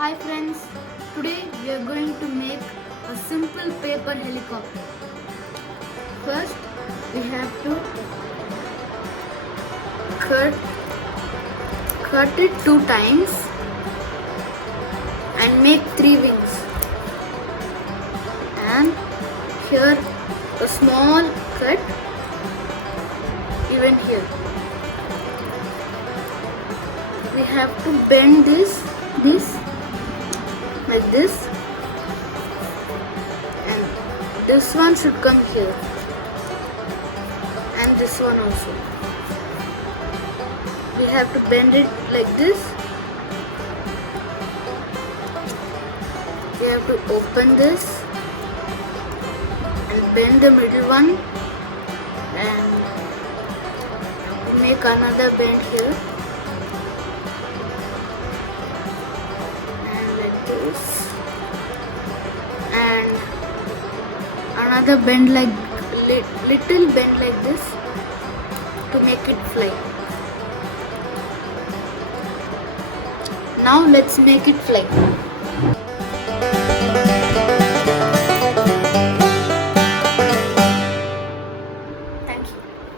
Hi friends, today we are going to make a simple paper helicopter. First, we have to cut it 2 times and make 3 wings. And here a small cut even here. We have to bend this like this, and this one should come here, and this one also. We have to bend it like this. We have to open this and bend the middle one, and make another bend here, and like this, and another bend like little bend like this to make it fly. Now let's make it fly.